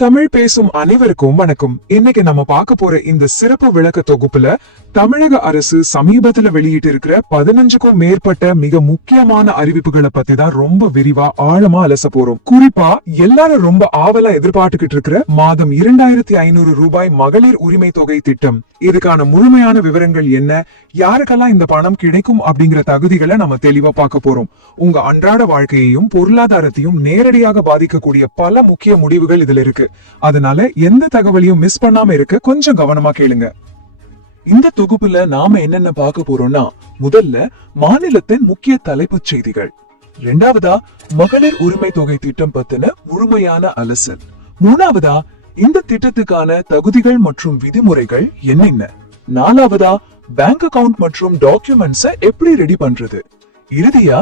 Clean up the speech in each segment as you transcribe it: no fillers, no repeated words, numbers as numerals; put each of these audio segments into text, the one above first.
தமிழ் பேசும் அனைவருக்கும் வணக்கம். இன்னைக்கு நம்ம பார்க்க போற இந்த சிறப்பு விளக்க தொகுப்புல தமிழக அரசு சமீபத்துல வெளியிட்டு இருக்கிற 15க்கும் மேற்பட்ட மிக முக்கியமான அறிவிப்புகளை பத்தி தான் ரொம்ப விரிவா ஆழமா அலச போறோம். குறிப்பா எல்லாரும் ரொம்ப ஆவலா எதிர்பார்த்துக்கிட்டு இருக்கிற மாதம் 2500 ரூபாய் மகளிர் உரிமை தொகை திட்டம். இதுக்கான முழுமையான விவரங்கள் என்ன, யாருக்கெல்லாம் இந்த பணம் கிடைக்கும் அப்படிங்கிற தகுதிகளை நம்ம தெளிவா பார்க்க போறோம். உங்க அன்றாட வாழ்க்கையையும் பொருளாதாரத்தையும் நேரடியாக பாதிக்கக்கூடிய பல முக்கிய முடிவுகள் இதுல இருக்கு. அதனால எந்த தகவலையும் மிஸ் பண்ணாம இருக்க கொஞ்சம் கவனமா கேளுங்க. இந்த தொகுப்புல நாம என்னென்ன பார்க்க போறோம்னா, முதல்ல மாநிலத்தின் முக்கிய தலைப்புச் செய்திகள், இரண்டாவதா மகளிர் உரிமை தொகை திட்டம் பத்தின முழுமையான அலசல், மூணாவதா இந்த திட்டத்துக்கான தகுதிகள் மற்றும் விதிமுறைகள் என்னென்ன, நாலாவதா பேங்க் அக்கவுண்ட் மற்றும் டாக்குமெண்ட்ஸை எப்படி ரெடி பண்றது, இறுதியா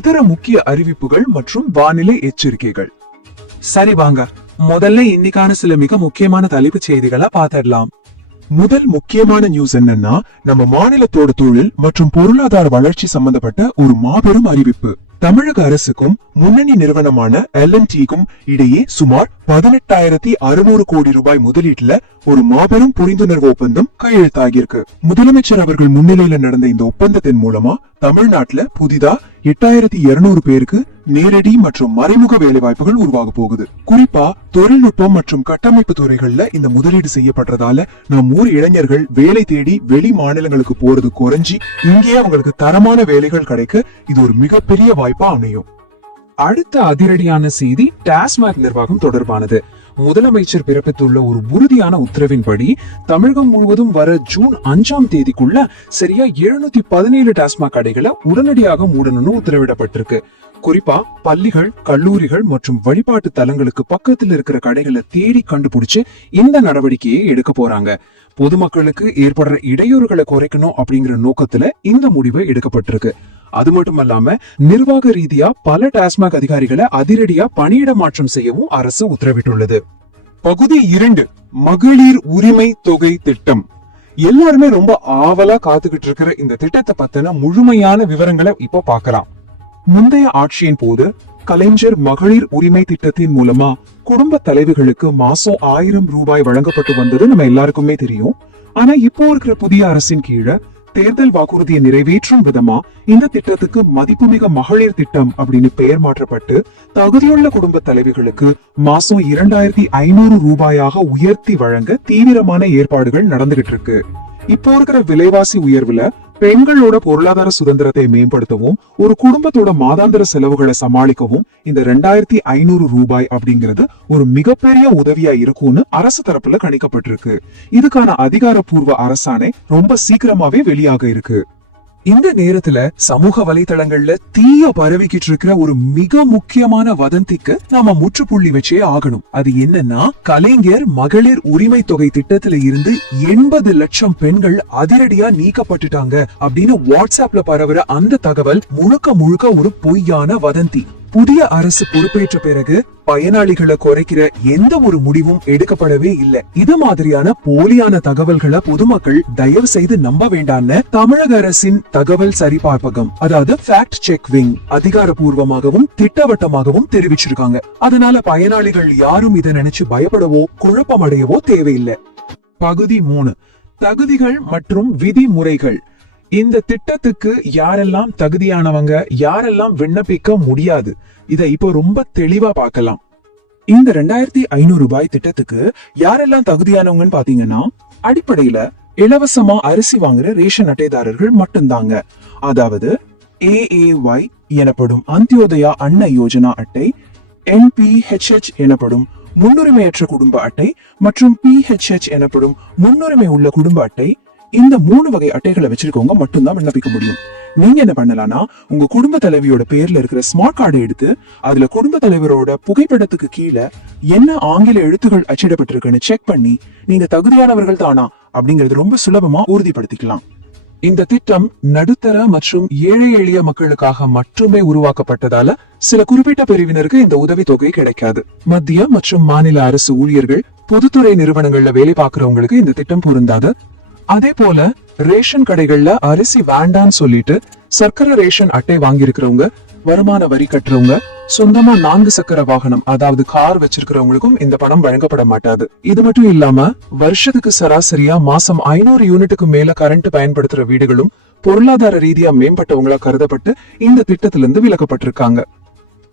இதர முக்கிய அறிவிப்புகள் மற்றும் வானிலை எச்சரிக்கைகள். சரி வாங்க, முதல்ல இன்னைக்கான சில மிக முக்கியமான தலைப்புச் செய்திகளை பார்த்திடலாம். முதல் முக்கியமான நியூஸ் என்னன்னா, நம்ம மாநிலத்தோட தொழில் மற்றும் பொருளாதார வளர்ச்சி சம்பந்தப்பட்ட ஒரு மாபெரும் அறிவிப்பு. தமிழக அரசுக்கும் முன்னணி நிறுவனமான L&Tக்கும் இடையே சுமார் 18,600 கோடி ரூபாய் முதலீட்டுல ஒரு மாபெரும் புரிந்துணர்வு ஒப்பந்தம் கையெழுத்தாகியிருக்கு. முதலமைச்சர் அவர்கள் முன்னிலையில நடந்த இந்த ஒப்பந்தத்தின் மூலமா தமிழ்நாட்டுல புதிதா 8,200 பேருக்கு நேரடி மற்றும் மறைமுக வேலை வாய்ப்புகள் உருவாக போகுது. குறிப்பா தொழில்நுட்பம் மற்றும் கட்டமைப்பு துறைகள்ல இந்த முதலீடு செய்யப்படுறதால நம் ஊர் இளைஞர்கள் வேலை தேடி வெளி மாநிலங்களுக்கு போறது குறைஞ்சி இங்கேயே அவங்களுக்கு தரமான வேலைகள் கிடைக்க இது ஒரு மிகப்பெரிய வாய்ப்பா அமையும். அடுத்த அதிரடியான செய்தி டாஸ்மாக் நிர்வாகம் தொடர்பானது. முதலமைச்சர் பிறப்பித்துள்ள ஒரு உறுதியான உத்தரவின்படி தமிழகம் முழுவதும் வர ஜூன் 5ஆம் தேதிக்குள்ள சரியா 717 டாஸ்மாக் கடைகளை உடனடியாக மூடணும்னு உத்தரவிடப்பட்டிருக்கு. குறிப்பா பள்ளிகள், கல்லூரிகள் மற்றும் வழிபாட்டு தலங்களுக்கு பக்கத்தில் இருக்கிற கடைகளை தேடி கண்டுபிடிச்சு இந்த நடவடிக்கையை எடுக்க போறாங்க. பொதுமக்களுக்கு ஏற்படுற இடையூறுகளை குறைக்கணும் அப்படிங்கிற நோக்கத்துல இந்த முடிவு எடுக்கப்பட்டிருக்கு. அது மட்டும் இல்லாம நிர்வாக ரீதியா பல டாஸ்மாக் அதிகாரிகளை அதிரடியா பணியிட மாற்றம் செய்யவும் அரசு உத்தரவிட்டுள்ளது. பகுதி 2, மகளிர் உரிமை தொகை திட்டம். எல்லாருமே ரொம்ப ஆவலா காத்துக்கிட்டு இருக்கிற இந்த திட்டத்தை பத்தின முழுமையான விவரங்களை இப்போ பார்க்கலாம். முந்தைய ஆட்சியின் போது கலைஞர் மகளிர் உரிமை திட்டத்தின் மூலமா குடும்ப தலைவிகளுக்கு மாசம் 1000 ரூபாய் வழங்கப்பட்டு வந்தது நம்ம எல்லாருக்குமே தெரியும். ஆனா இப்போ இருக்கிற புதிய அரசின் கீழே தேர்தல் வாக்குறுதியை நிறைவேற்றும் விதமா இந்த திட்டத்துக்கு மதிப்புமிக மகளிர் திட்டம் அப்படின்னு பெயர் மாற்றப்பட்டு தகுதியுள்ள குடும்ப தலைவிகளுக்கு மாசம் 2,500 ரூபாயாக உயர்த்தி வழங்க தீவிரமான ஏற்பாடுகள் நடந்துகிட்டு இருக்கு. இப்போ இருக்கிற விலைவாசி உயர்வுல பெண்களோட பொருளாதார சுதந்திரத்தை மேம்படுத்தவும் ஒரு குடும்பத்தோட மாதாந்திர செலவுகளை சமாளிக்கவும் இந்த 2,500 ரூபாய் அப்படிங்கிறது ஒரு மிகப்பெரிய உதவியா இருக்கும்னு அரசு தரப்புல கணிக்கப்பட்டிருக்கு. இதுக்கான அதிகாரப்பூர்வ அரசாணை ரொம்ப சீக்கிரமாவே வெளியாக இருக்கு. இந்த நேரத்துல சமூக வலைதளங்கள்ல தீய பரவிக்கிட்டு இருக்கிற ஒரு மிக முக்கியமான வதந்திக்கு நாம முற்றுப்புள்ளி வச்சே ஆகணும். அது என்னன்னா, கலைஞர் மகளிர் உரிமை தொகை திட்டத்துல இருந்து 80 லட்சம் பெண்கள் அதிரடியா நீக்கப்பட்டுட்டாங்க அப்படின்னு வாட்ஸ்அப்ல பரவுற அந்த தகவல் முழுக்க ஒரு பொய்யான வதந்தி. புதிய அரசு பொறுப்பேற்ற பிறகு பயனாளிகளை குறைக்கிற எந்த ஒரு முடிவும் எடுக்கப்படவே இல்லை. இது மாதிரியான போலியான தகவல்களை பொதுமக்கள் தயவு செய்து நம்ப வேண்டாம்னு தமிழக அரசின் தகவல் சரிபார்ப்பகம், அதாவது ஃபேக்ட் செக் விங், அதிகாரப்பூர்வமாகவும் திட்டவட்டமாகவும் தெரிவிச்சிருக்காங்க. அதனால பயனாளிகள் யாரும் இதை நினைச்சு பயப்படவோ குழப்பமடையவோ தேவையில்லை. பகுதி 3, தகுதிகள் மற்றும் விதிமுறைகள். இந்த திட்டத்துக்கு யாரெல்லாம் தகுதியானவங்க, யாரெல்லாம் விண்ணப்பிக்க முடியாது, இதை இப்போ ரொம்ப தெளிவா பார்க்கலாம். இந்த 2,500 ரூபாய் திட்டத்துக்கு யாரெல்லாம் தகுதியானவங்கன்னு பாத்தீங்கன்னா, அடிப்படையில இலவசமா அரிசி வாங்குற ரேஷன் அட்டைதாரர்கள் மட்டும்தாங்க. அதாவது AAY எனப்படும் அந்தியோதயா அன்ன யோஜனா அட்டை, NPHH எனப்படும் முன்னுரிமையற்ற குடும்ப அட்டை மற்றும் PHH எனப்படும் முன்னுரிமை உள்ள குடும்ப அட்டை. இந்த 3 வகை அட்டைகளை வச்சிருக்கவங்க மட்டும்தான் விண்ணப்பிக்க முடியும். நீங்க என்ன பண்ணலாம்னா, உங்க குடும்ப தலைவியோட பேர்ல இருக்கிற ஸ்மார்ட் கார்டை எடுத்து அதுல குடும்ப தலைவரோட புகைப்படத்துக்கு கீழே என்ன ஆங்கில எழுத்துக்கள் அச்சிடப்பட்டிருக்குன்னு செக் பண்ணி நீங்க தகுதியானவர்கள் தானா அப்படிங்கறது ரொம்ப சுலபமா உறுதிப்படுத்திக்கலாம். இந்த திட்டம் நடுத்தர மற்றும் ஏழை எளிய மக்களுக்காக மட்டுமே உருவாக்கப்பட்டதால சில குறிப்பிட்ட பிரிவினருக்கு இந்த உதவி தொகை கிடைக்காது. மத்திய மற்றும் மாநில அரசு ஊழியர்கள், பொதுத்துறை நிறுவனங்கள்ல வேலை பார்க்கிறவங்களுக்கு இந்த திட்டம் பொருந்தாது. அதே போல ரேஷன் கடைகள்ல அரிசி வேண்டான்னு சொல்லிட்டு சர்க்கரை ரேஷன் அட்டை வாங்கி இருக்கிறவங்க வருமான வரி கட்டுறவங்க, சொந்தமா 4 சக்கர வாகனம் அதாவது கார் வச்சிருக்கிறவங்களுக்கும் இந்த பணம் வழங்கப்பட மாட்டாது. இது மட்டும் இல்லாம வருஷத்துக்கு சராசரியா மாசம் 500 யூனிட்டுக்கு மேல கரண்ட் பயன்படுத்துற வீடுகளும் பொருளாதார ரீதியா மேம்பட்டவங்களா கருதப்பட்டு இந்த திட்டத்திலிருந்து விலக்கப்பட்டிருக்காங்க.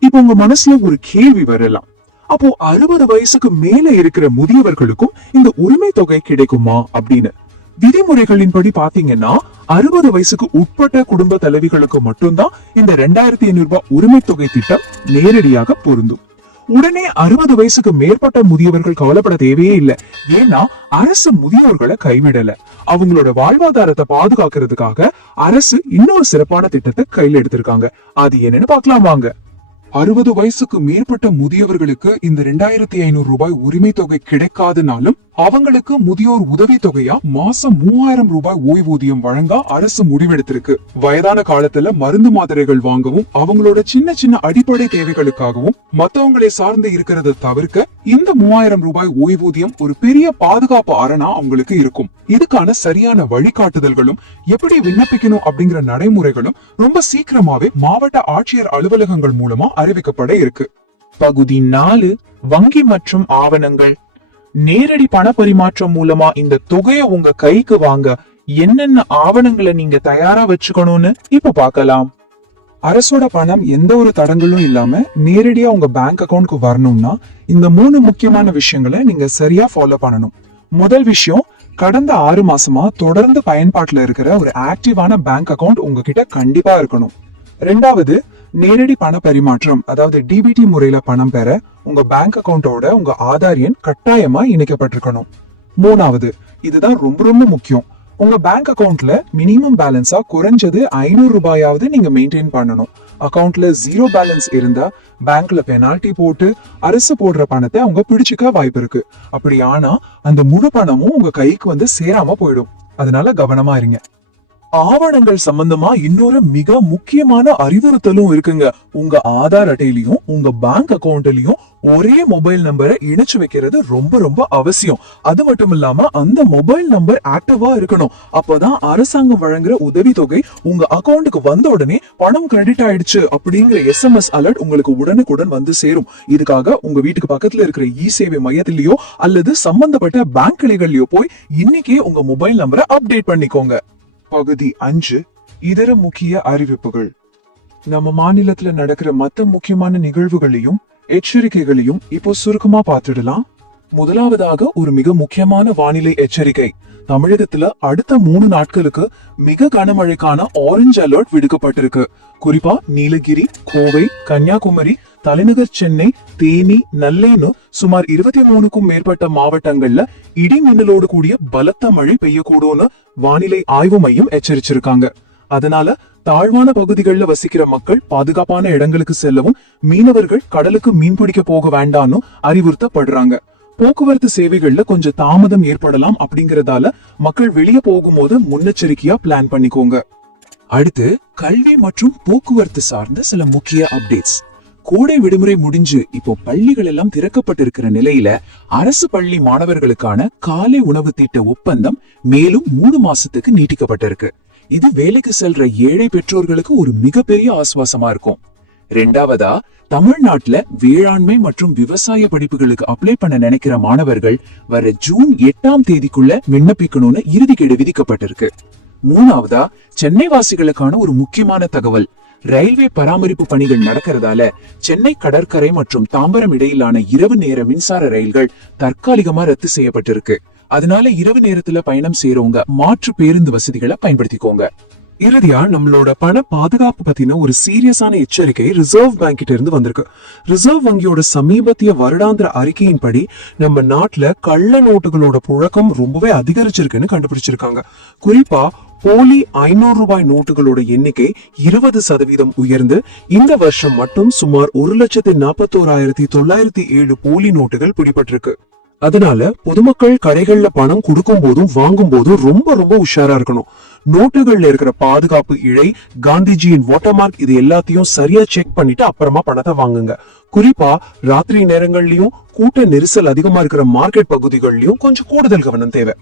இப்ப உங்க மனசுல ஒரு கேள்வி வரலாம், அப்போ 60 வயசுக்கு மேல இருக்கிற முதியவர்களுக்கும் இந்த உரிமை தொகை கிடைக்குமா அப்படின்னு. விதிமுறைகளின்படி பாத்தீங்கன்னா 60 வயசுக்கு உட்பட்ட குடும்ப தலைவிகளுக்கு மட்டும்தான் இந்த 2500 ரூபாய் உரிமை தொகை திட்டம் நேரடியாக பொருந்தும். உடனே 60 வயசுக்கு மேற்பட்ட முதியவர்கள் கவலைப்பட தேவையே இல்லை. ஏன்னா அரசு முதியோர்களை கைவிடல. அவங்களோட வாழ்வாதாரத்தை பாதுகாக்கிறதுக்காக அரசு இன்னொரு சிறப்பான திட்டத்தை கையில எடுத்திருக்காங்க. அது என்னன்னு பார்க்கலாம் வாங்க. 60 வயசுக்கு மேற்பட்ட முதியவர்களுக்கு இந்த 2500 ரூபாய் உரிமை தொகை கிடைக்காதனாலும் அவங்களுக்கு முதியோர் உதவி தொகையா மாசம் 3000 ரூபாய் ஓய்வூதியம் வழங்க அரசு முடிவெடுத்திருக்கு. வயதான காலத்துல மருந்து மாத்திரைகள் வாங்கவும் அவங்களோட சின்ன சின்ன அடிப்படை தேவைகளுக்காகவும் மத்தவங்களை சார்ந்து இருக்கிறத தவிர்க்க இந்த 3000 ரூபாய் ஓய்வூதியம் ஒரு பெரிய பாதுகாப்பு அரணா அவங்களுக்கு இருக்கும். இதுக்கான சரியான வழிகாட்டுதல்களும் எப்படி விண்ணப்பிக்கணும் அப்படிங்கிற நடைமுறைகளும் ரொம்ப சீக்கிரமாவே மாவட்ட ஆட்சியர் அலுவலகங்கள் மூலமா அறிவிக்கப்பட இருக்கு. பகுதி 4 வங்கி மற்றும் ஆவணங்கள். நேரடி பண பரிமாற்றம் மூலமா இந்த தொகையை உங்க கைக்கு வாங்க என்னென்ன ஆவணங்களை நீங்க தயாரா வச்சுக்கணும்னு இப்ப பார்க்கலாம். அரசோட பணம் எந்த ஒரு தடங்களும் இல்லாம நேரடியா உங்க பேங்க் அக்கவுண்ட்க்கு வரணும்னா இந்த 3 முக்கியமான விஷயங்களை நீங்க சரியா ஃபாலோ பண்ணணும். முதல் விஷயம், கடந்த 6 மாசமா தொடர்ந்து பயன்பாட்டுல இருக்கிற ஒரு ஆக்டிவான பேங்க் அக்கவுண்ட் உங்ககிட்ட கண்டிப்பா இருக்கணும். ரெண்டாவது, நேரடி பண பரிமாற்றம் அதாவது டிபிடி முறையில பணம் பெற உங்க பேங்க் அக்கவுண்டோட உங்க ஆதார் எண் கட்டாயமா இணைக்கப்பட்டிருக்கணும். மூணாவது, இதுதான் ரொம்ப ரொம்ப முக்கியம், உங்க பேங்க் அக்கவுண்ட்ல மினிமம் பேலன்ஸா குறைஞ்சது 500 ரூபாயாவது நீங்க மெயின்டைன் பண்ணணும். அக்கவுண்ட்ல 0 பேலன்ஸ் இருந்தா பேங்க்ல பெனால்டி போட்டு அரசு போடுற பணத்தை அவங்க பிடிச்சுக்க வாய்ப்பு இருக்கு. அப்படி ஆனா அந்த முழு பணமும் உங்க கைக்கு வந்து சேராம போயிடும். அதனால கவனமா இருங்க. ஆவணங்கள் சம்பந்தமா இன்னொரு மிக முக்கியமான அறிவுறுத்தலும் இருக்குங்க. உங்க ஆதார் அட்டையிலையும் உங்க பேங்க் அக்கவுண்ட்லயும் ஒரே மொபைல் நம்பரை இணைச்சு வைக்கிறது ரொம்ப ரொம்ப அவசியம். அது மட்டும் இல்லாம அந்த மொபைல் நம்பர் ஆக்டிவா இருக்கணும். அப்பதான் அரசாங்கம் வழங்குற உதவி தொகை உங்க அக்கவுண்ட்டுக்கு வந்த உடனே பணம் கிரெடிட் ஆயிடுச்சு அப்படிங்கிற SMS அலர்ட் உங்களுக்கு உடனுக்குடன் வந்து சேரும். இதுக்காக உங்க வீட்டுக்கு பக்கத்துல இருக்கிற சேவை மையத்திலயோ அல்லது சம்பந்தப்பட்ட பேங்க் கிளைகள்லயோ போய் இன்னைக்கே உங்க மொபைல் நம்பரை அப்டேட் பண்ணிக்கோங்க. பகுதி 5 இதர முக்கிய அறிவிப்புகள். நம்ம மாநிலத்துல நடக்கிற மத்த முக்கியமான நிகழ்வுகளையும் எச்சரிக்கைகளையும் இப்போ சுருக்கமா பார்த்துடலாம். முதலாவதாக ஒரு மிக முக்கியமான வானிலை எச்சரிக்கை. தமிழகத்துல அடுத்த 3 நாட்களுக்கு மிக கனமழைக்கான ஆரஞ்சு அலர்ட் விடுக்கப்பட்டிருக்கு. குறிப்பா நீலகிரி, கோவை, கன்னியாகுமரி, தலைநகர் சென்னை, தேனி, நெல்லைன்னு சுமார் 23க்கும் மேற்பட்ட மாவட்டங்கள்ல இடி மின்னலோடு கூடிய பலத்த மழை பெய்யக்கூடும்னு வானிலை ஆய்வு மையம் எச்சரிச்சிருக்காங்க. அதனால தாழ்வான பகுதிகளில் வசிக்கிற மக்கள் பாதுகாப்பான இடங்களுக்கு செல்லவும், மீனவர்கள் கடலுக்கு மீன் பிடிக்க போக வேண்டாம்னு அறிவுறுத்தப்படுறாங்க. போக்குவரத்து சேவைகள்ல கொஞ்சம் தாமதம் ஏற்படலாம் அப்படிங்கறதால மக்கள் வெளியே போகும்போது முன்னெச்சரிக்கையா பிளான் பண்ணிக்கோங்க. அடுத்து கல்வி மற்றும் போக்குவரத்து சார்ந்த சில முக்கிய அப்டேட்ஸ். கோடை விடுமுறை முடிஞ்சு இப்போ பள்ளிகள் எல்லாம் திறக்கப்பட்டிருக்கிற நிலையில அரசு பள்ளி மாணவர்களுக்கான காலை உணவு திட்ட ஒப்பந்தம் மேலும் 3 மாசத்துக்கு நீட்டிக்கப்பட்டிருக்கு. இது வேலைக்கு செல்ற ஏழை பெற்றோர்களுக்கு ஒரு மிகப்பெரிய ஆசுவாசமா இருக்கும். ரெண்டாவதா, தமிழ்நாட்டுல வேளாண்மை மற்றும் விவசாய படிப்புகளுக்கு அப்ளை பண்ண நினைக்கிற மாணவர்கள் வர ஜூன் 8ஆம் தேதிக்குள்ள விண்ணப்பிக்கணும்னு இறுதிக்கெடு விதிக்கப்பட்டிருக்கு. மூணாவதா, சென்னை வாசிகளுக்கான ஒரு முக்கியமான தகவல். ரயில்வே பராமரிப்பு பணிகள் நடக்கிறதால சென்னை கடற்கரை மற்றும் தாம்பரம் இடையிலான இரவு நேர மின்சார ரயில்கள் தற்காலிகமா ரத்து செய்யப்பட்டிருக்கு. அதனால இரவு நேரத்துல பயணம் செய்யறவங்க மாற்று பேருந்து வசதிகளை பயன்படுத்திக்கோங்க. இறுதியா நம்மளோட பண பாதுகாப்பு பத்தின ஒரு சீரியஸான எச்சரிக்கை ரிசர்வ் பேங்க் கிட்ட இருந்து வந்திருக்கு. ரிசர்வ் வங்கியோட சமீபத்திய வருடாந்திர அறிக்கையின்படி நம்ம நாட்டுல கள்ள நோட்டுகளோட புழக்கம் ரொம்பவே அதிகரிச்சிருக்குன்னு கண்டுபிடிச்சிருக்காங்க. குறிப்பா போலி 500 ரூபாய் நோட்டுகளோட எண்ணிக்கை 20% உயர்ந்து இந்த வருஷம் மட்டும் சுமார் 1,41,907 போலி நோட்டுகள் பிடிபட்டிருக்கு. அதனால பொதுமக்கள் கடைகள்ல பணம் கொடுக்கும் போதும் வாங்கும் போதும் ரொம்ப ரொம்ப உஷாரா இருக்கணும். நோட்டுகள்ல இருக்கிற பாதுகாப்பு இழை, காந்திஜியின் வாட்டர்மார்க் இது எல்லாத்தையும் சரியா செக் பண்ணிட்டு அப்புறமா பணத்தை வாங்குங்க. குறிப்பா ராத்திரி நேரங்கள்லயும் கூட்ட நெரிசல் அதிகமா இருக்கிற மார்க்கெட் பகுதிகள்லயும் கொஞ்சம் கூடுதல் கவனம் தேவை.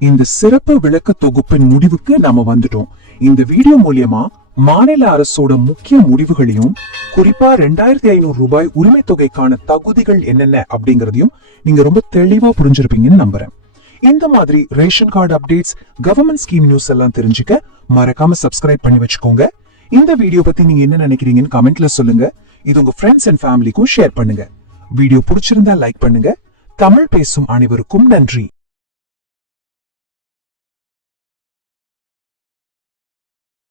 இந்த சிறப்பு விளக்க தொகுப்பின் முடிவுக்கு நாம வந்துட்டோம். இந்த வீடியோ மூலியமா மாநில அரசோட முக்கிய முடிவுகளையும் குறிப்பா 2500 ரூபாய் உரிமை தொகைக்கான தகுதிகள் என்னென்ன அப்படிங்கறதையும் நீங்க ரொம்ப தெளிவா புரிஞ்சிருப்பீங்கன்னு நம்புறேன். இந்த மாதிரி ration card updates, government scheme news எல்லாம் தெரிஞ்சுக்க மறக்காம சப்ஸ்கிரைப் பண்ணி வச்சுக்கோங்க. இந்த வீடியோ பத்தி நீங்க என்ன நினைக்கிறீங்கன்னு கமெண்ட்ல சொல்லுங்க. இது உங்க ஃப்ரெண்ட்ஸ் அண்ட் ஃபேமிலிக்கும் ஷேர் பண்ணுங்க. வீடியோ பிடிச்சிருந்தா லைக் பண்ணுங்க. தமிழ் பேசும் அனைவருக்கும் நன்றி.